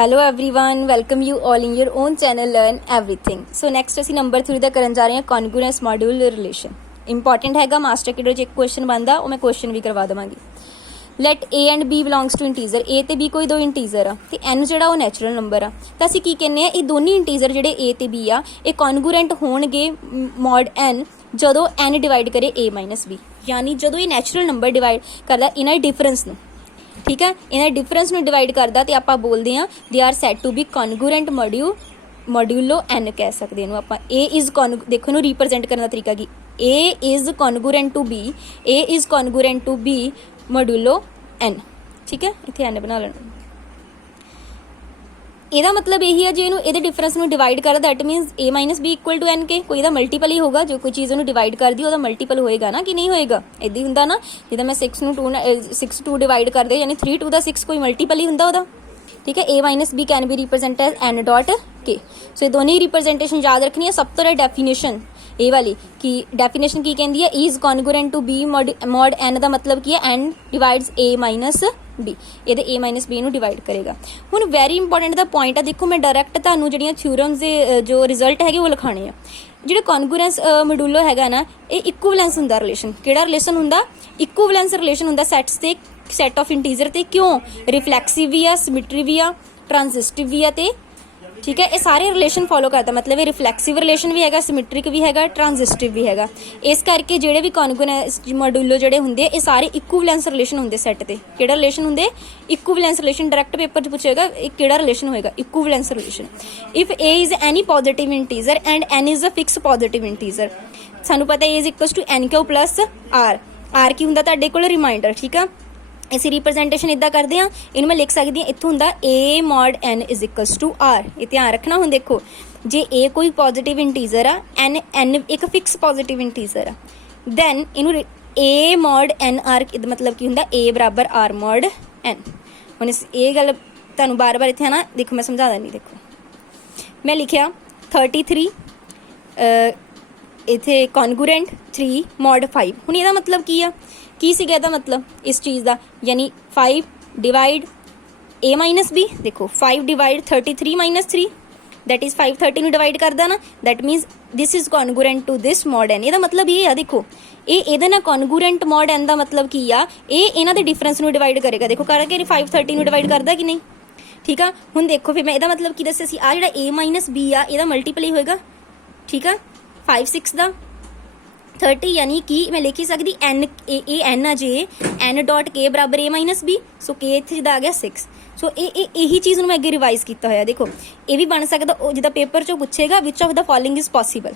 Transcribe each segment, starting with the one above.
Hello everyone, welcome you all in your own channel learn everything. So next असीं number 3 दा करन जा रहे हैं कॉन्ग्रुएंस मॉड्यूल रिलेशन। इंपॉर्टेंट हैगा, मास्टर किडो जो एक क्वेश्चन बनता वो मैं क्वेश्चन भी करवा देवांगी। Let A and B belongs to integer, A ते बी कोई दो इंटीजर आ ते एन जिहड़ा वो नैचुरल नंबर आ, तां असीं की कहने आ, ये दोनों इंटीजर जिहड़े ए ते बी आ ये कॉन्ग्रुएंट होणगे मॉड एन जदों एन डिवाइड करे ए माइनस बी, यानी जदों ये नैचुरल नंबर डिवाइड करदा इन्हां दे डिफरेंस नूं, ठीक है, इन्हें डिफरेंस में डिवाइड करता तो आप बोलते हैं they are said to be congruent modulo n कह सकते हैं आप। ए इज देखो इन्हू रिप्रजेंट करने का तरीका कि A is congruent to B, A is congruent to B modulo N, ठीक है, इतने एन बना लेना। ਇਹਦਾ मतलब यही है, जो इन्हू ਇਹਦੇ डिफरेंस में डिवाइड कर that means A minus B equal to N K, कोई ਇਹਦਾ मल्टीपल ही होगा, जो कोई चीज़ ਉਹਨੂੰ डिवाइड कर दी ਉਹਦਾ मल्टीपल होएगा ना कि नहीं होएगा। इदा ही ਹੁੰਦਾ ना, जिदा मैं 6 ਨੂੰ 2 डिवाइड कर दे यानी 3 2 ਦਾ 6 कोई मल्टीपल ही ਹੁੰਦਾ ਉਹਦਾ, ठीक है। A minus B can be represent as N dot K. So ये दोनों ही रिप्रजेंटेशन याद रखनी है। सब तो डेफिनेशन ए वाली कि डेफिनेशन की कहती है is congruent to B mod N का मतलब की है N divides A minus B, ये ए माइनस बी नूं डिवाइड करेगा। हुण वैरी इंपॉर्टेंट दा पॉइंट है, देखो मैं डायरैक्ट तुहानूं जिहड़ियां थ्योरम्स दे जो रिजल्ट है वो लिखाने आ। जिहड़े कॉन्गुरेंस मॉड्यूलो हैगा ना, ये इक्विवेलेंस हुंदा रिलेशन। किहड़ा रिलेशन हुंदा? इक्विवेलेंस रिलेशन हुंदा सैट्स ते, सैट ऑफ इंटीजर ते। क्यों? रिफ्लैक्सिव भी आ, सिमिट्री भी आ, ट्रांजिस्टिव भी आ ते, ठीक है, ये सारे रिलेशन फॉलो करता। मतलब ये रिफ्लैक्सिव रिलेशन भी हैगा, सिमिट्रिक भी हैगा, ट्रांजिस्टिव भी हैगा। इस करके जिहड़े भी कॉन्गुरेंस मॉड्यूलो जिहड़े हुंदे ये सारे इक्विवेलेंस रिलेशन हुंदे सैट ते। किहड़ा रिलेशन हुंदे? Equivalence relation. डायरैक्ट पेपर च पूछेगा किहड़ा रिलेशन होएगा? Equivalence relation. If A is any positive integer and N is a fix positive integer, सानू पता A is equals to N Q plus R. R की हुंदा तुहाडे कोल? रिमाइंडर, ठीक है। इसी रिप्रजेंटेशन इदा करते हैं, इन्हू मैं लिख सकती हूँ इत्थों होंदा A mod N is equals to R. ये ध्यान रखना। हुण देखो जे ए कोई पॉजिटिव इंटीजर आ, एन एन एक फिक्स पॉजिटिव इंटीजर आ, दैन इनू ए मॉड एन आर मतलब की हुंदा ए बराबर आर मॉड एन। हुण ये गल तुहानू बार बार इत्थे है ना, देखो मैं समझा देनी। देखो मैं लिखिया 33 इत्थे कॉन्गुरेंट 3 मॉड 5। हुण इहदा मतलब की आ, की सीगा इहदा मतलब इस चीज़ का, यानी 5 डिवाइड ए माइनस बी। देखो 5 डिवाइड 33 माइनस 3 दैट इज 5 30 में डिवाइड करदा ना, that means this is congruent to this mod N. इहदा मतलब ये आ, देखो ये इहदे नाल कॉन्गुरेंट मॉड एन का मतलब की आ, ये इन्हां दे डिफरेंस नूं डिवाइड करेगा। देखो करके 5 30 में डिवाइड करदा कि नहीं, ठीक है। हुण देखो फिर मैं इहदा मतलब की दस्सिया सी, आ जिहड़ा ए माइनस बी आ इहदा मल्टीपल ही होएगा, ठीक है। 5 6 दा 30 यानी कि मैं लिख ही सकती एन ए एन आ जे एन डॉट के बराबर ए माइनस बी। सो के इत्थे जिदा आ गया 6। सो यही चीज़ मैं अगे रिवाइज किया होया। देखो ये भी बन सकता जिदा पेपर चो पूछेगा which of the following is possible,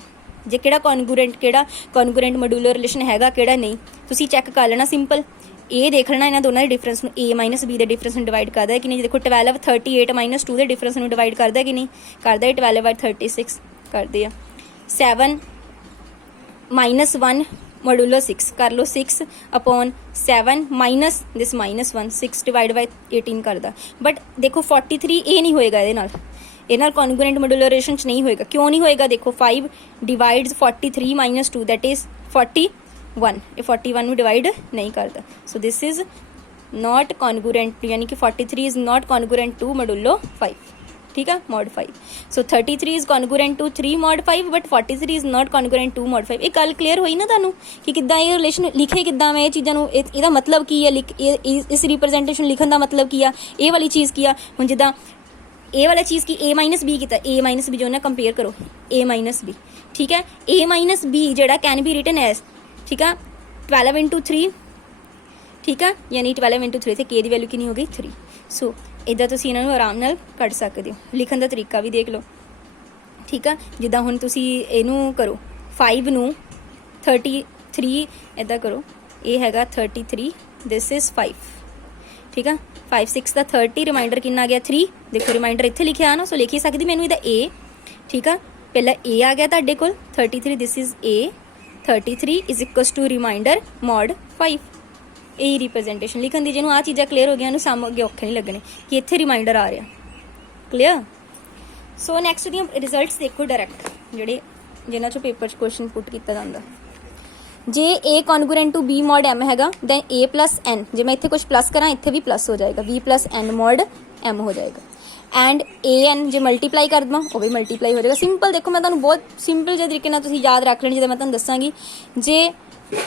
जे किहड़ा कॉन्गुरेंट मॉड्यूलर रिलेशन हैगा किहड़ा नहीं, तुसीं चैक कर लेना। सिंपल ये देख लेना इन्हां दोनों के डिफरेंस ए माइनस बी के डिफरेंस में डिवाइड करता है कि नहीं। देखो 12 38 माइनस 2 के डिफरेंस में डिवाइड करता है कि नहीं, करता है। 12 36 करते हैं। 7 -1 मॉड्यूलो 6 कर लो, 6 upon 7 minus this -1 6 divide by 18 करदा। बट देखो 43 ये नहीं होएगा, ये नाल कॉन्गुरेंट मॉड्यूलर रिलेशन नहीं होएगा। क्यों नहीं होएगा? देखो 5 डिवाइड्स 43 माइनस 2 दैट इज 41, ये 41 में डिवाइड नहीं करता। So this is not congruent, यानी कि 43 is not congruent to modulo 5, ठीक है, mod 5। So 33 is congruent to 3 mod 5 but 43 is not congruent to mod 5। एक गल क्लीयर हुई ना तुहानू कि किद्दां ये रिलेशन लिखे, किद्दां मैं ये चीज़ों इहदा मतलब की है, इस रिप्रजेंटेशन लिखण दा मतलब की आ, ये वाली चीज़ की आ। हुण जिद्दां ए वाला चीज़ की ए माइनस बी किया, ए माइनस बी जो ना कंपेयर करो ए माइनस बी, ठीक है। ए माइनस बी जिहड़ा कैन बी रिटन एज, ठीक है, 12 इंटू 3, ठीक है, यानी 12 इंटू 3 से के की वैल्यू कितनी हो गई 3। सो इदा तुसीं इन्हां नूं आराम नाल कढ सकदे हो। लिखण दा तरीका भी देख लो, ठीक है। जिद्दां हुण तुसीं इहनूं करो 5 नूं 33 इदा करो, ये हैगा 33 दिस इज 5, ठीक है। 5 6 दा 30 रिमाइंडर कितना आ गया 3। देखो रिमाइंडर इत्थे लिखिया ना, सो लिख ही सकदी मैनूं इहदा ए, ठीक है। पहला ए आ गया तुहाडे कोल 33 this is A, 33 is equals to remainder mod 5। यही रिप्रजेंटेशन लिखन दी, जिन्हों आ चीज़ा क्लीयर हो गया साम अगे औखे नहीं लगने कि इत्थे रिमाइंडर आ रहा, clear. So next the results देखो डायरैक्ट जिहड़े जिन्हां चों पेपर च क्वेश्चन पुट किया जाता। जे A congruent to B mod M हैगा दैन ए प्लस एन, जे मैं इत्थे कुछ प्लस करा इत्थे भी प्लस हो जाएगा, B plus N mod M हो जाएगा। एंड AN जे मल्टीप्लाई कर देवां वो भी मल्टीप्लाई हो जाएगा। सिंपल देखो मैं तुहानूं बहुत सिंपल जे तरीके नाल तुसीं याद रख लेनी, जिद्दां मैं तुहानूं दस्सांगी। जे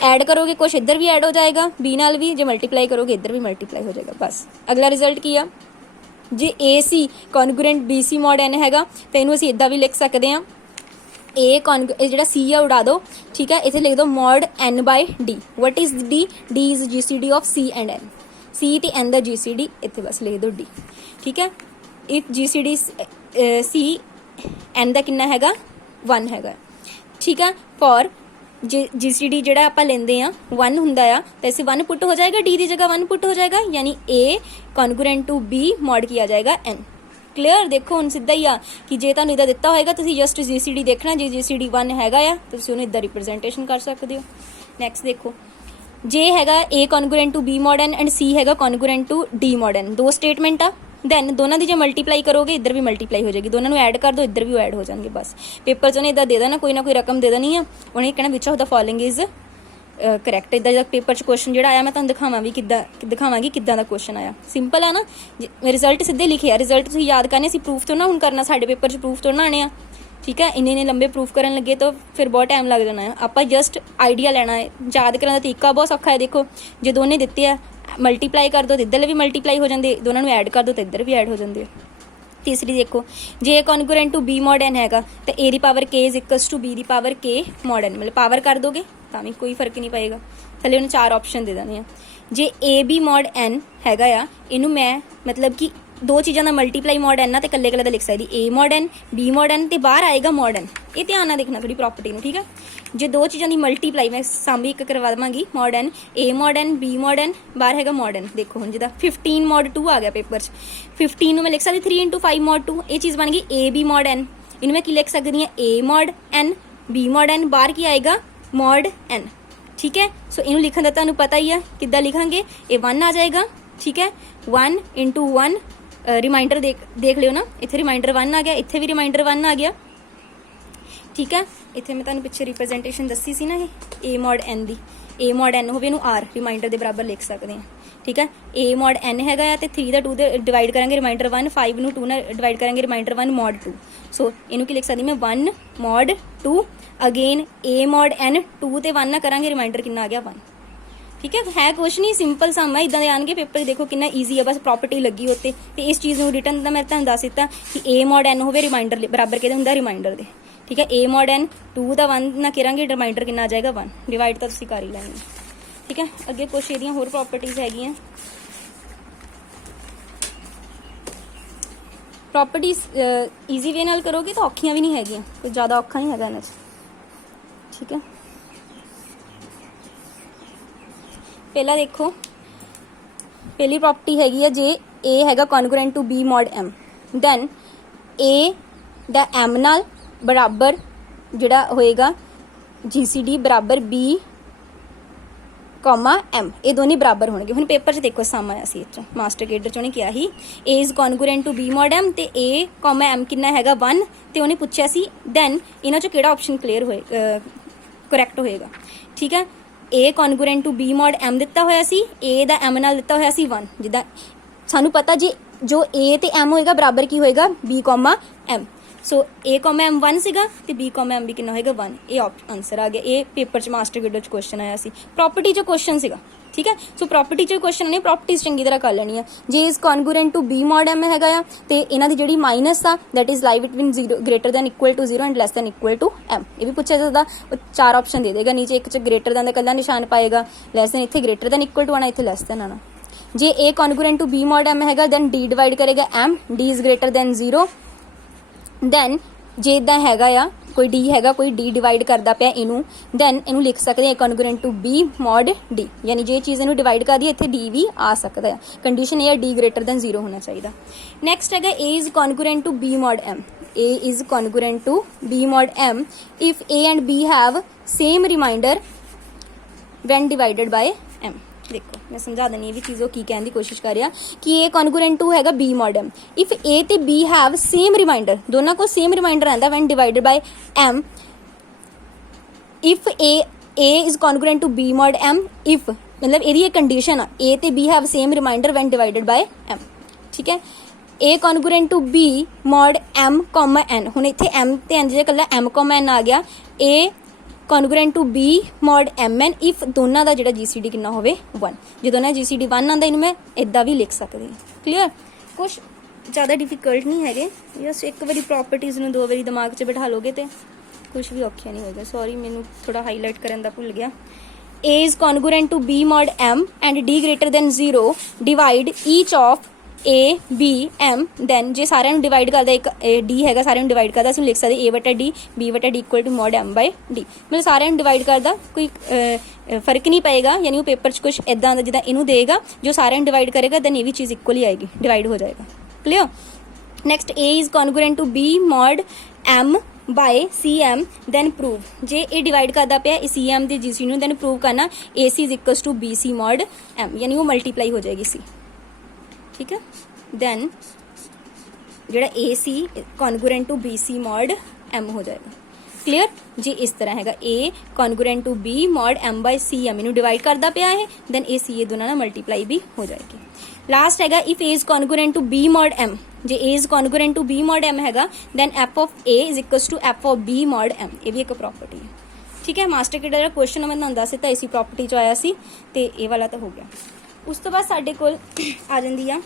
ऐड करोगे कुछ इधर भी ऐड हो जाएगा B नाल भी, जे मल्टीप्लाई करोगे इधर भी मल्टीप्लाई हो जाएगा। बस अगला रिजल्ट की आ, जे AC कॉन्गरूएंट BC mod N हैगा तो इनू असीं इदां भी लिख सकते हैं, ए जो सी है उड़ा दो, ठीक है, इतने लिख दो mod N by D। What is D? D is GCD of C and N। C ते N दा GCD इतने बस लिख दो D, ठीक है। इफ GCD C N दा कितना हैगा 1 हैगा, ठीक है। फॉर GCD ਜਿਹੜਾ ਆਪਾਂ ਲੈਂਦੇ ਆ 1 ਹੁੰਦਾ ਆ ਤਾਂ ਇਸੇ 1 ਪੁੱਟ ਹੋ ਜਾਏਗਾ, D ਦੀ ਜਗ੍ਹਾ 1 ਪੁੱਟ ਹੋ ਜਾਏਗਾ, यानी A ਕਨਗਰੂਐਂਟ ਟੂ B ਮੋਡ ਕੀ ਆ ਜਾਏਗਾ N। क्लीयर देखो हुण सीधा ही आ कि जे तुहानूं इदा दिता होएगा तुसीं जस्ट GCD देखना, जे GCD 1 हैगा आ तो तुसीं उहनूं इदा रिप्रजेंटेशन कर सकते हो। नैक्सट देखो जे हैगा A congruent to B mod N and C हैगा congruent to D mod N, दो स्टेटमेंट आ। दैन दोनों की जो मल्टीप्लाई करोगे इधर भी मल्टीप्लाई हो जाएगी, दोनों ऐड कर दो इधर भी ऐड हो जाएंगे। बस पेपर च उन्हें इदा दे देना, कोई ना कोई रकम दे देनी है, उन्हें कहना विच of the following is correct. इदा जो पेपर च क्वेश्चन जो आया मैं तुहानूं दिखावांगी किद्दां दा क्वेश्चन आया। सिंपल है ना, रिजल्ट सीधे लिखे आ, रिजल्ट तुसीं याद करने, असीं प्रूफ तो ना हुण करना, साडे पेपर च प्रूफ तो ना आने आ, ठीक है। इन्ने लंबे प्रूफ करन लगे तो फिर बहुत टाइम लग जाना है। आपां जस्ट आइडिया लेना है, याद करने का तरीका बहुत सौखा है। देखो जे दोने दिते आ मल्टीप्लाई कर दो तो इधर भी मल्टीप्लाई हो जाते, दोनों नूं ऐड कर दो तो इधर भी ऐड हो जाते। तीसरी देखो जे congruent to B mod N हैगा तो A दी power K is equals to B दी पावर K mod N, मतलब पावर कर दोगे तो भी कोई फर्क नहीं पाएगा। थले उन्हें 4 ऑप्शन दे देने। जे AB mod N हैगा आ, इनू मैं मतलब कि दो चीज़ों का मल्टीप्लाई mod N ना तो कल्ले कल्ले लिख सकती, A mod N B mod N तो बाहर आएगा mod N। ये ध्यान नाल देखना थोड़ी प्रॉपर्टी में, ठीक है। जे दो चीज़ों की मल्टीप्लाई मैं सामने एक करवा Devangi, mod N A mod N B mod N, बाहर हैगा mod N। देखो हुण जिदा 15 mod 2 आ गया पेपर च, 15 मैं लिख सकती 3 × 5 mod 2, ये चीज़ बन गई AB mod N। इन्हें मैं की लिख सकती हाँ A mod N B mod N, बाहर की आएगा mod N, ठीक है। सो इनू लिखन का तुहानूं पता ही है किद्दां लिखांगे, ये 1 आ जाएगा, ठीक है। 1 × 1 रिमाइंडर देख लियो ना, इत्थे रिमाइंडर 1 आ गया, इत्थे भी रिमाइंडर 1 आ गया, ठीक है। इत्थे मैं तुहानूं पिछे रिप्रजेंटेशन दसी सी ना, A mod N the, A mod N होवे इनू R रिमाइंडर के बराबर लिख सकते हैं, ठीक है। A mod N हैगा तो 3 का 2 दे डिवाइड करेंगे रिमाइंडर 1, 5 नूं 2 नाल डिवाइड करेंगे रिमाइंडर 1 mod 2। सो इनू की लिख सकती मैं 1 mod 2 again A mod N 2 ते 1 ना करांगे रिमाइंडर कितना आ गया 1, ठीक है कुछ नहीं, सिंपल सम है, इदा दे आएंगे पेपर। देखो कितना ईजी है, बस प्रॉपर्टी लगी होते तो इस चीज़ में रिटर्न का मैं तुहानूं दस दिता कि A mod N होवे रिमाइंडर बराबर किहदे हुंदा रिमाइंडर दे, ठीक है। A mod N 2 का 1 ना करांगे रिमाइंडर कितना आ जाएगा 1, डिवाइड तो तुसीं कर ही लेंगे, ठीक है। अगे कुछ एरिया होर प्रॉपर्टीज हैगियां, प्रॉपर्टीज ईजी वे नाल करोगे तो औखियां भी नहीं हैगियां, कोई ज़्यादा औखा नहीं हैगा इन्हां च, ठीक है। पहला देखो पहली प्रॉपर्टी हैगी है, जे A हैगा congruent to B mod M, then A दा M नाल बराबर जिहड़ा होएगा GCD बराबर B कॉमा M, ये दोनों बराबर होंगे। हुण पेपर च देखो सम आया सी मास्टर केडर च उन्हें किया ही A is congruent to B mod M ते A कॉमा M कितना हैगा 1 ते उन्हें पूछा सी, दैन इन्हां चों किहड़ा ऑप्शन क्लीयर होए करैक्ट होएगा, ठीक है। A congruent to B mod M दिता होया सी, A दा M नाल दिता होया सी 1, जिदा सानू पता जी जो A ते M होएगा बराबर की होएगा B comma M। So A comma M 1 सीगा ते B कॉमा M भी कितना होएगा 1, ये आंसर आ गया। ये पेपर च मास्टर गिडो च क्वेश्चन आया सी, प्रॉपर्टी जो क्वेश्चन सीगा, ठीक है। सो प्रॉपर्टी जो क्वेश्चन ने प्रॉपर्टीज चंगी तरह कर लेनी है। जे is congruent to B mod M हैगा आ ते इन्हां दी जिहड़ी माइनस आ that is lie between 0 greater than equal to 0 and less than equal to M, ये भी पूछा जाता। 4 ऑप्शन दे देगा, नीचे एक च ग्रेटर दैन दा कल्ला निशान पाएगा, लेस दैन इत्थे ग्रेटर दैन इक्वल टू आना, इत्थे लेस दैन आना। जे A congruent to B mod M हैगा दैन D डिवाइड करेगा M, D is greater than 0, then जे इदा हैगा आ कोई D हैगा कोई D डिवाइड करता पाया इनू, दैन इनू लिख सकते हैं कॉन्गरूएंट टू B mod D, यानी जो चीज़ इनू डिवाइड कर दी इत्थे D भी आ सकता है। कंडीशन ये D ग्रेटर दैन 0 होना चाहिए। नैक्सट हैगा A is congruent to B mod M, A is congruent to B mod M if A and B have same remainder when divided by M। देखो मैं समझा देनी भी चीज़ों की कहने की कोशिश कर रहा कि A कॉन्गरूएंट टू हैगा B mod M, if A ते B हैव सेम रिमाइंडर, दोनों को सेम रिमाइंडर आंदा when divided by M, if A is congruent to B mod M if, मतलब यदि एक कंडीशन आ A ते B have same remainder when divided by M, ठीक है। A congruent to B mod M, N। ਹੁਣ ਇੱਥੇ M ਤੇ N ਜੇ ਇਕੱਲਾ M, N ਆ ਗਿਆ। A congruent to B mod MN if ਦੋਨਾਂ ਦਾ ਜਿਹੜਾ GCD ਕਿੰਨਾ ਹੋਵੇ 1। ਜੇ ਦੋਨਾਂ ਦਾ GCD 1 ਆਉਂਦਾ ਇਹਨੂੰ ਮੈਂ ਇੱਦਾਂ ਵੀ ਲਿਖ ਸਕਦੀ ਹਾਂ। ਕਲੀਅਰ? ਕੁਛ ਜ਼ਿਆਦਾ ਡਿਫਿਕਲਟ ਨਹੀਂ ਹੈਗੇ, ਜਸ ਇੱਕ ਵਾਰੀ ਪ੍ਰੋਪਰਟੀਜ਼ ਨੂੰ 2 ਵਾਰੀ ਦਿਮਾਗ 'ਚ ਬਿਠਾ ਲੋਗੇ ਤੇ ਕੁਛ ਵੀ ਔਖਿਆ ਨਹੀਂ ਹੋਏਗਾ। ਸੌਰੀ ਮੈਨੂੰ ਥੋੜਾ ਹਾਈਲਾਈਟ ਕਰਨ ਦਾ ਭੁੱਲ ਗਿਆ। A is congruent to B mod M and D greater than 0 divide each of A, B, M, then ਜੇ ਸਾਰਿਆਂ ਨੂੰ ਡਿਵਾਈਡ ਕਰਦਾ ਇੱਕ D ਹੈਗਾ, ਸਾਰਿਆਂ ਨੂੰ ਡਿਵਾਈਡ ਕਰਦਾ, ਅਸੀਂ ਲਿਖ ਸਕਦੇ A ਵਟਾ D, B ਵਟਾ D equal to mod M by D। ਮਤਲਬ ਸਾਰਿਆਂ ਨੂੰ ਡਿਵਾਈਡ ਕਰਦਾ, ਕੋਈ ਫਰਕ ਨਹੀਂ ਪਏਗਾ, ਯਾਨੀ ਉਹ ਪੇਪਰ 'ਚ ਕੁਛ ਇੱਦਾਂ ਦਾ ਜਿੱਦਾਂ ਇਹਨੂੰ ਦੇਗਾ, ਜੋ ਸਾਰਿਆਂ ਨੂੰ ਡਿਵਾਈਡ ਕਰੇਗਾ ਦੈਨ ਇਹ ਵੀ ਚੀਜ਼ ਇਕੁਅਲੀ ਆਏਗੀ, ਡਿਵਾਈਡ ਹੋ ਜਾਏਗਾ। Clear? Next A is congruent to B mod M by CM then prove. ਜੇ ਇਹ ਡਿਵਾਈਡ ਕਰਦਾ ਪਿਆ ਇਹ CM ਦੇ GC ਨੂੰ, ਦੈਨ ਪ੍ਰੂਵ ਕਰਨਾ AC is equals to BC mod M, ਯਾਨੀ ਉਹ ਮਲਟੀਪਲਾਈ ਹੋ ਜਾਏਗੀ C। ਠੀਕ ਹੈ? ਦੈਨ ਜਿਹੜਾ AC congruent to BC mod M ਹੋ ਜਾਏਗਾ। ਕਲੀਅਰ? ਜੇ ਇਸ ਤਰ੍ਹਾਂ ਹੈਗਾ A congruent to B mod M by CM, ਇਹਨੂੰ ਡਿਵਾਈਡ ਕਰਦਾ ਪਿਆ ਹੈ ਦੈਨ ਇਹ C ਇਹ ਦੋਨਾਂ ਨਾਲ ਮਲਟੀਪਲਾਈ ਵੀ ਹੋ ਜਾਏਗੀ। ਲਾਸਟ ਹੈਗਾ if A is congruent to B mod M, ਜੇ A is congruent to B mod M ਹੈਗਾ then F of A is equals to F of B mod M। ਇਹ ਵੀ ਇੱਕ ਪ੍ਰੋਪਰਟੀ ਹੈ। ਠੀਕ ਹੈ? ਮਾਸਟਰ ਕਿਹੜਾ ਜਿਹੜਾ ਕੁਐਸਚਨ ਮੈਂ ਤੁਹਾਨੂੰ ਦੱਸ ਦਿੱਤਾ ਇਸੀ ਪ੍ਰੋਪਰਟੀ 'ਚ ਆਇਆ ਸੀ ਤੇ ਇਹ ਵਾਲਾ ਤਾਂ ਹੋ ਗਿਆ। ਉਸ ਤੋਂ ਬਾਅਦ ਸਾਡੇ ਕੋਲ ਆ ਜਾਂਦੀ ਆ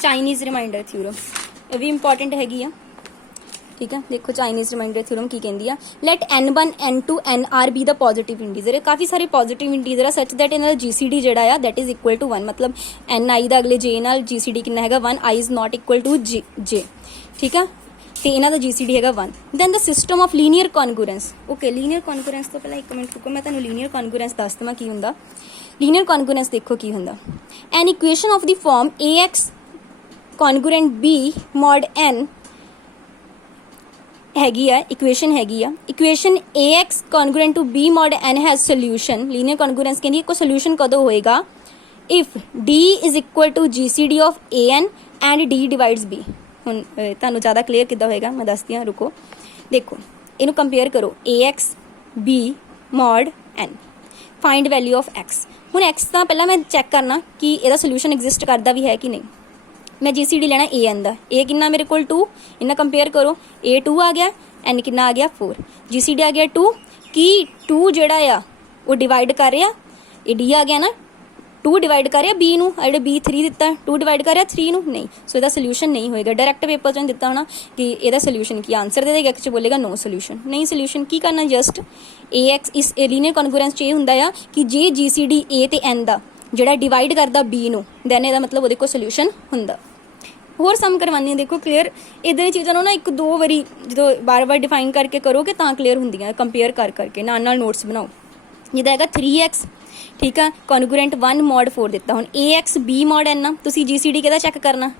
ਚਾਈਨੀਜ਼ ਰਿਮਾਈਂਡਰ ਥਿਊਰਮ। ਇਹ ਵੀ ਇੰਪੋਰਟੈਂਟ ਹੈਗੀ ਆ। ਠੀਕ ਹੈ? ਦੇਖੋ ਚਾਈਨੀਜ਼ ਰਿਮਾਈਂਡਰ ਥਿਊਰਮ ਕੀ ਕਹਿੰਦੀ ਆ, let N1, N2, Nr be the positive integer. ਕਾਫੀ ਸਾਰੇ ਪੋਜ਼ਿਟਿਵ ਇੰਟੀਜ਼ਰ ਆ ਸੱਚ ਦੈਟ ਇਹਨਾਂ ਦਾ GCD ਜਿਹੜਾ ਆ ਦੈਟ ਇਜ਼ ਇਕੁਅਲ ਟੂ 1। ਮਤਲਬ Ni ਦਾ ਅਗਲੇ J ਨਾਲ GCD ਕਿੰਨਾ ਹੈਗਾ 1, I is not equal to J। ਠੀਕ ਆ? ਤੇ ਇਹਨਾਂ ਦਾ GCD ਹੈਗਾ 1। Then the system of linear congruence. Okay, linear congruence ਤੋਂ ਪਹਿਲਾਂ 1 ਮਿੰਟ ਰੁਕੋ, ਮੈਂ ਤੁਹਾਨੂੰ ਲੀਨੀਅਰ ਕੌਨਗਰੂਐਂਸ ਦੱਸ ਦਵਾਂ ਕੀ ਹੁੰਦਾ। ਲੀਨੀਅਰ ਕੌਨਗਰੂਐਂਸ ਦੇਖੋ ਕੀ ਹੁੰਦਾ, an equation of the form AX congruent B mod N ਹੈਗੀ ਆ, ਇਕੁਏਸ਼ਨ ਹੈਗੀ ਆ। Equation AX congruent to B mod N has solution. Linear congruence ਕਹਿੰਦੀ ਕੋ ਸੋਲਿਊਸ਼ਨ ਕਦੋਂ ਹੋਏਗਾ, if D is equal to GCD of AN and D divides B। ਹੁਣ ਤੁਹਾਨੂੰ ਜ਼ਿਆਦਾ ਕਲੀਅਰ ਕਿੱਦਾਂ ਹੋਏਗਾ ਮੈਂ ਦੱਸਦੀ ਹਾਂ, ਰੁਕੋ। ਦੇਖੋ ਇਹਨੂੰ ਕੰਪੇਅਰ ਕਰੋ AX B mod N, find value of X। ਹੁਣ X ਦਾ ਪਹਿਲਾਂ ਮੈਂ ਚੈੱਕ ਕਰਨਾ ਕਿ ਇਹਦਾ ਸੋਲਿਊਸ਼ਨ ਐਗਜ਼ਿਸਟ ਕਰਦਾ ਵੀ ਹੈ ਕਿ ਨਹੀਂ। ਮੈਂ GCD ਲੈਣਾ AN ਦਾ, A ਕਿੰਨਾ ਮੇਰੇ ਕੋਲ 2, ਇਹਨਾਂ ਕੰਪੇਅਰ ਕਰੋ A 2 ਆ ਗਿਆ, N ਕਿੰਨਾ ਆ ਗਿਆ 4, GCD ਆ ਗਿਆ 2। ਕੀ 2 ਜਿਹੜਾ ਆ ਉਹ ਡਿਵਾਈਡ ਕਰ ਰਿਹਾ, ਇਹ D ਆ ਗਿਆ ਨਾ, 2 ਡਿਵਾਈਡ ਕਰ ਰਿਹਾ B ਨੂੰ, ਜਿਹੜੇ B 3 ਦਿੱਤਾ 2 ਡਿਵਾਈਡ ਕਰ ਰਿਹਾ 3 ਨੂੰ, ਨਹੀਂ। ਸੋ ਇਹਦਾ ਸੋਲਿਊਸ਼ਨ ਨਹੀਂ ਹੋਏਗਾ। ਡਾਇਰੈਕਟ ਪੇਪਰ 'ਚ ਦਿੱਤਾ ਹੋਣਾ ਕਿ ਇਹਦਾ ਸੋਲਿਊਸ਼ਨ ਕੀ, ਆਨਸਰ ਦੇ ਦੇਗਾ ਕਿ ਬੋਲੇਗਾ ਨੋ ਸੋਲਿਊਸ਼ਨ। ਨਹੀਂ, ਸੋਲਿਊਸ਼ਨ ਕੀ ਕਰਨਾ, ਜਸਟ AX ਇਸ ਲੀਨੀਅਰ ਕੌਨਗਰੂਐਂਸ 'ਚ ਇਹ ਹੁੰਦਾ ਆ ਕਿ ਜੇ GCD A ਤੇ N ਦਾ ਜਿਹੜਾ ਡਿਵਾਈਡ ਕਰਦਾ B ਨੂੰ ਦੈਨ ਇਹਦਾ ਮਤਲਬ ਉਹਦੇ ਕੋਲ ਸੋਲਿਊਸ਼ਨ ਹੁੰਦਾ। ਹੋਰ ਸਮ ਕਰਵਾਉਂਦੀ ਹਾਂ, ਦੇਖੋ ਕਲੀਅਰ ਇੱਦਾਂ ਦੀ ਚੀਜ਼ਾਂ ਨੂੰ ਨਾ 1-2 ਵਾਰੀ ਜਦੋਂ ਬਾਰ-ਬਾਰ ਡਿਫਾਈਨ ਕਰਕੇ ਕਰੋਗੇ ਤਾਂ ਕਲੀਅਰ ਹੁੰਦੀਆਂ, ਕੰਪੇਅਰ ਕਰਕੇ ਨਾਲ ਨੋਟਸ ਬਣਾਓ। ਜਿੱਦਾਂ ਹੈਗਾ 3x, ਠੀਕ ਆ, ਕੌਨਗਰੂਐਂਟ 1 ਮੋਡ 4 ਦਿੱਤਾ। ਹੁਣ AX B ਮੋਡ N ਆ, ਤੁਸੀਂ GCD ਕਿਹਦਾ ਚੈੱਕ ਕਰਨਾ,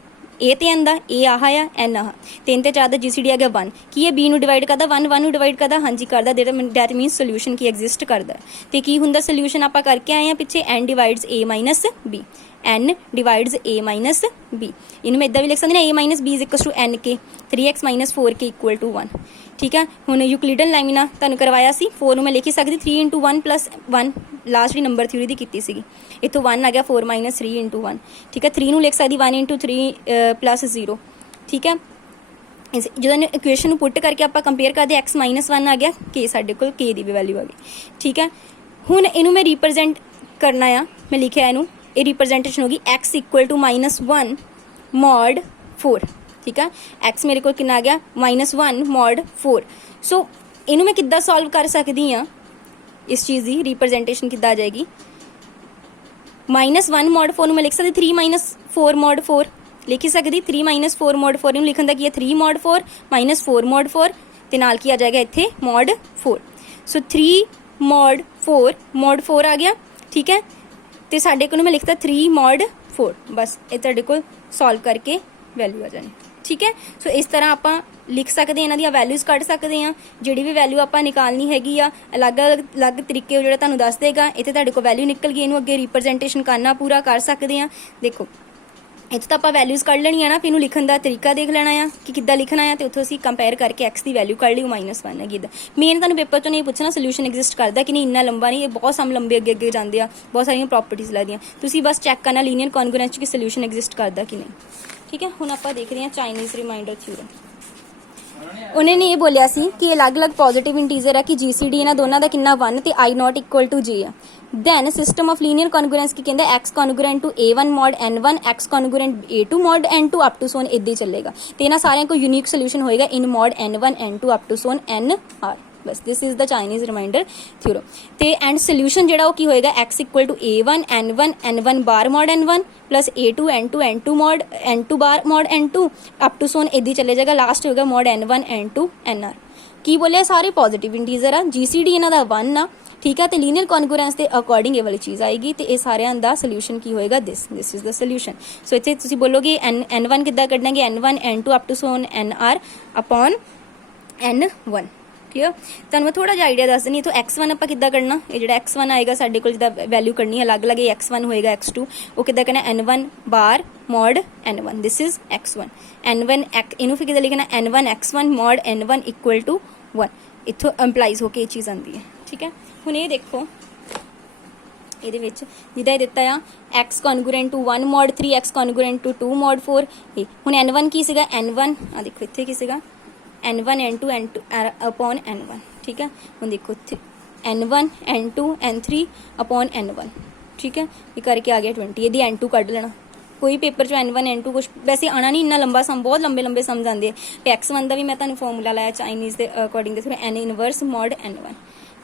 A ਤੇ N ਦਾ, A ਆਹ ਆ N ਆਹ, 3 ਤੇ 4 ਦਾ GCD ਆ ਗਿਆ 1। ਕੀ ਇਹ B ਨੂੰ ਡਿਵਾਈਡ ਕਰਦਾ, 1 ਨੂੰ ਡਿਵਾਈਡ ਕਰਦਾ, ਹਾਂਜੀ ਕਰਦਾ। That means solution Ki exist ਕਰਦਾ। ਤੇ ਕੀ ਹੁੰਦਾ ਸੋਲਿਊਸ਼ਨ ਆਪਾਂ ਕਰਕੇ ਆਏ ਆ ਪਿੱਛੇ, N divides A minus B, N divides A minus B। ਇਹਨੂੰ ਮੈਂ ਇੱਦਾਂ ਵੀ ਲਿਖ ਸਕਦੀ ਨਾ A minus B is equal to NK, 3x minus 4k equal to 1। ਠੀਕ ਹੈ? ਹੁਣ ਯੂਕਲਿਡਨ ਲਾਈਨਾ ਤੁਹਾਨੂੰ ਕਰਵਾਇਆ ਸੀ, 4 ਨੂੰ ਮੈਂ ਲਿਖ ਹੀ ਸਕਦੀ 3 into 1 plus 1, ਲਾਸਟ ਵੀ ਨੰਬਰ ਥਿਊਰੀ ਦੀ ਕੀਤੀ ਸੀਗੀ। ਇੱਥੋਂ 1 ਆ ਗਿਆ 4 ਮਾਈਨਸ 3 into 1। ਠੀਕ ਹੈ? 3 ਨੂੰ ਲਿਖ ਸਕਦੀ 1 into 3 plus 0। ਠੀਕ ਹੈ? ਜਦੋਂ ਇਕੁਏਸ਼ਨ ਨੂੰ ਪੁੱਟ ਕਰਕੇ ਆਪਾਂ ਕੰਪੇਅਰ ਕਰਦੇ x ਮਾਈਨਸ 1 ਆ ਗਿਆ, k ਸਾਡੇ ਕੋਲ k ਦੀ ਵੀ ਵੈਲਿਊ ਆ ਗਈ। ਠੀਕ ਹੈ? ਹੁਣ ਇਹਨੂੰ ਮੈਂ ਰਿਪਰਜੈਂਟ ਕਰਨਾ ਆ, ਮੈਂ ਲਿਖਿਆ ਇਹਨੂੰ, ਇਹ ਰਿਪਰਜੈਂਟੇਸ਼ਨ ਹੋਗੀ x ਇਕੁਅਲ ਟੂ -1 ਮੋਡ 4। ਠੀਕ ਹੈ? x ਮੇਰੇ ਕੋਲ ਕਿੰਨਾ ਆ ਗਿਆ -1 ਮੋਡ 4। ਸੋ ਇਹਨੂੰ ਮੈਂ ਕਿੱਦਾਂ ਸੋਲਵ ਕਰ ਸਕਦੀ ਹਾਂ, ਇਸ ਚੀਜ਼ ਦੀ ਰਿਪਰਜੈਂਟੇਸ਼ਨ ਕਿੱਦਾਂ ਆ ਜਾਏਗੀ। -1 ਮੋਡ 4 ਨੂੰ ਮੈਂ ਲਿਖ ਸਕਦੀ 3 - 4 ਮੋਡ 4 ਲਿਖ ਹੀ ਸਕਦੀ, 3 - 4 ਮੋਡ 4। ਇਹਨੂੰ ਲਿਖਣ ਦਾ ਕੀ ਹੈ 3 ਮੋਡ 4 -4 ਮੋਡ 4 ਤੇ ਨਾਲ ਕੀ ਆ ਜਾਏਗਾ ਇੱਥੇ ਮੋਡ 4। ਸੋ 3 ਮੋਡ 4 ਮੋਡ 4 ਆ ਗਿਆ। ਠੀਕ ਹੈ? ਤੇ ਸਾਡੇ ਕੋਲ ਮੈਂ ਲਿਖਤਾ 3 ਮੋਡ 4, ਬਸ ਇਹ ਤੁਹਾਡੇ ਕੋਲ ਸੋਲਵ ਕਰਕੇ ਵੈਲਿਊ ਆ ਜਾਣੀ। ਠੀਕ ਹੈ? ਸੋ ਇਸ ਤਰ੍ਹਾਂ ਆਪਾਂ ਲਿਖ ਸਕਦੇ ਹਾਂ, ਇਹਨਾਂ ਦੀਆਂ ਵੈਲਿਊਜ਼ ਕੱਢ ਸਕਦੇ ਹਾਂ। ਜਿਹੜੀ ਵੀ ਵੈਲਿਊ ਆਪਾਂ ਨਿਕਾਲਣੀ ਹੈਗੀ ਆ ਅਲੱਗ ਤਰੀਕੇ ਜਿਹੜਾ ਤੁਹਾਨੂੰ ਦੱਸ ਦੇਗਾ। ਇੱਥੇ ਤੁਹਾਡੇ ਕੋਲ ਵੈਲਿਊ ਨਿਕਲ ਗਈ, ਇਹਨੂੰ ਅੱਗੇ ਰਿਪਰਜੈਂਟੇਸ਼ਨ ਕਰਨਾ ਪੂਰਾ ਕਰ ਸਕਦੇ ਹਾਂ। ਦੇਖੋ ਇੱਥੇ ਤਾਂ ਆਪਾਂ ਵੈਲਿਊਜ਼ ਕੱਢ ਲੈਣੀ ਆ ਨਾ, ਫਿਰ ਇਹਨੂੰ ਲਿਖਣ ਦਾ ਤਰੀਕਾ ਦੇਖ ਲੈਣਾ ਆ ਕਿ ਕਿੱਦਾਂ ਲਿਖਣਾ ਆ, ਤੇ ਉੱਥੋਂ ਅਸੀਂ ਕੰਪੇਅਰ ਕਰਕੇ x ਦੀ ਵੈਲਿਊ ਕੱਢ ਲਈ, -1 ਹੈਗੀ। ਇੱਦਾਂ ਮੇਨ ਤੁਹਾਨੂੰ ਪੇਪਰ 'ਚੋਂ ਨਹੀਂ ਪੁੱਛਣਾ ਸੋਲਿਊਸ਼ਨ ਐਗਜ਼ਿਸਟ ਕਰਦਾ ਕਿ ਨਹੀਂ, ਇੰਨਾ ਲੰਬਾ ਨਹੀਂ, ਇਹ ਬਹੁਤ ਸਮ ਲੰਬੇ ਅੱਗੇ ਜਾਂਦੇ ਆ, ਬਹੁਤ ਸਾਰੀਆਂ ਪ੍ਰੋਪਰਟੀਜ਼ ਲੱਗਦੀਆਂ। ਤੁਸੀਂ ਬਸ ਚੈੱਕ ਕਰਨਾ ਲੀਨੀਅਰ ਕੌਨਗਰੂਐਂਸ 'ਚ ਕਿ ਸੋਲਿਊਸ਼ਨ ਐਗਜ਼ਿਸਟ ਕਰਦਾ ਕਿ ਨਹੀਂ। ठीक है। हुण आपां देखदे हां चाइनीज़ रिमाइंडर थ्योरम। उन्होंने ये बोलिया सी कि अलग अलग पॉजिटिव इंटीजर है कि जीसीडी इन्हां दोनों का कितना 1 ते I not equal to J है। Then system of linear congruence की कहते x congruent to A1 mod N1 x congruent A2 mod N2 up to so on इद्दां ही चलेगा। तो इन्हां सारियां को यूनिक सोल्यूशन होएगा in mod N1 N2 up to Son NR। बस this is the Chinese remainder theorem. तो एंड सोल्यूशन जो की होएगा x equal to A1 N1 N1 बार mod N1 plus A2 N2 N2 mod N2 बार mod N2 up to so on इद्दां ही चले जाएगा। लास्ट होगा मॉड N1 N2 NR। की बोले सारे पॉजिटिव इंटीजर आ, जीसीडी इन्हां दा 1 आ, ठीक है। तो लीनियर कॉन्ग्रुएंस के अकॉर्डिंग ये वाली चीज़ आएगी। तो ये सारे का सोल्यूशन की होएगा this is the solution. So इतने तुम बोलोगे N1 किद्दां कड्डांगे N1 N2 up to Son NR upon N1। Clear. तो मैं थोड़ा जिहा आइडिया दस देनी। तो X1 आप किद्दां करना, ये जो X1 आएगा साडे कोल जिद्दां वैल्यू करनी है अलग अलग, ये X1 होएगा X2 वो किद्दां करना N1 बार mod N1 this is X1 N1 इनू फिर किद्दां लिखना N1 X1 mod N1 equal to 1। इत्थों इंप्लाइज होकर ये चीज़ आती है, ठीक है। हुण ये देखो ਇਹਦੇ ਵਿੱਚ ਜਿਹਦਾ ਇਹ ਦਿੱਤਾ ਆ x congruent to 1 mod 3 x congruent to 2 mod 4। ਇਹ ਹੁਣ n1 ਕੀ ਸੀਗਾ n1 ਆ ਦੇਖੋ ਇੱਥੇ ਕੀ ਸੀਗਾ n1 n2 n2 upon n1, ठीक है। ਹੁਣ ਦੇਖੋ n1 n2 n3 upon n1, ठीक है। ये करके आ गया 20। यदि n2 कढ़ लेना कोई पेपर चो N1 N2 कुछ वैसे आना नहीं इन्ना लंबा सम, बहुत लंबे लंबे समझ आते हैं। X1 का भी मैं तुहानूं फॉर्मूला लाया चाइनीज़ के अकॉर्डिंग थोड़ा N इनवर्स मॉड N1,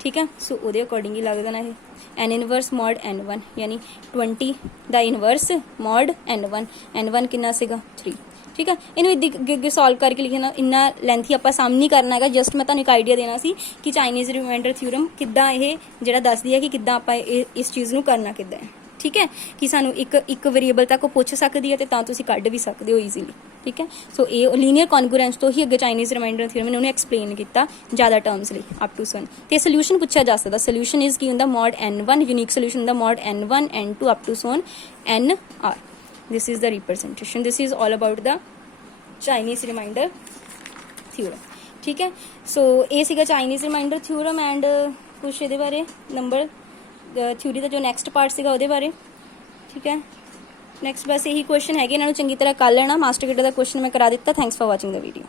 ठीक है। सो वो अकॉर्डिंग ही लग देना है N इनवर्स मॉड N1 यानी 20 का इनवर्स मॉड N1 N1 कितना सीगा 3, ठीक है। इन्हें सॉल्व करके लिखना इन्ना लेंथी आप साम नहीं करना है। जस्ट मैं तुहानूं एक आइडिया देना सी कि चाइनीज़ रिमाइंडर थ्योरम किद्दां ये जिहड़ा दसदी है कि किद्दां आपां इस चीज़ नूं करना किद्दां है, ठीक है। कि सानू एक वेरीएबल तक पूछ सकती है तो तुसीं कढ भी सकते हो ईजीली, ठीक है। सो ये लीनियर कॉन्ग्रुएंस तो ही अगे चाइनीज़ रिमाइंडर थ्योरम ने उन्हें एक्सप्लेन किया ज़्यादा टर्म्स लिए अप टू सन। तो सोल्यूशन पूछा जा सकता, सोल्यूशन इज की हुंदा मॉड N1 यूनिक सोल्यूशन हुंदा mod N1 N2 up to Son NR। This is the representation, this is all about the Chinese remainder theorem, ठीक है। सो ये सीगा चाइनीज़ रिमाइंडर थ्योरम एंड कुछ ये बारे नंबर थ्योरी का जो नैक्सट पार्ट सीगा उहदे बारे, ठीक है। नैक्सट बस यही क्वेश्चन है, इन्होंने चंगी तरह कर लेना। मास्टर किट का क्वेश्चन मैं करा दिता। Thanks for watching the video.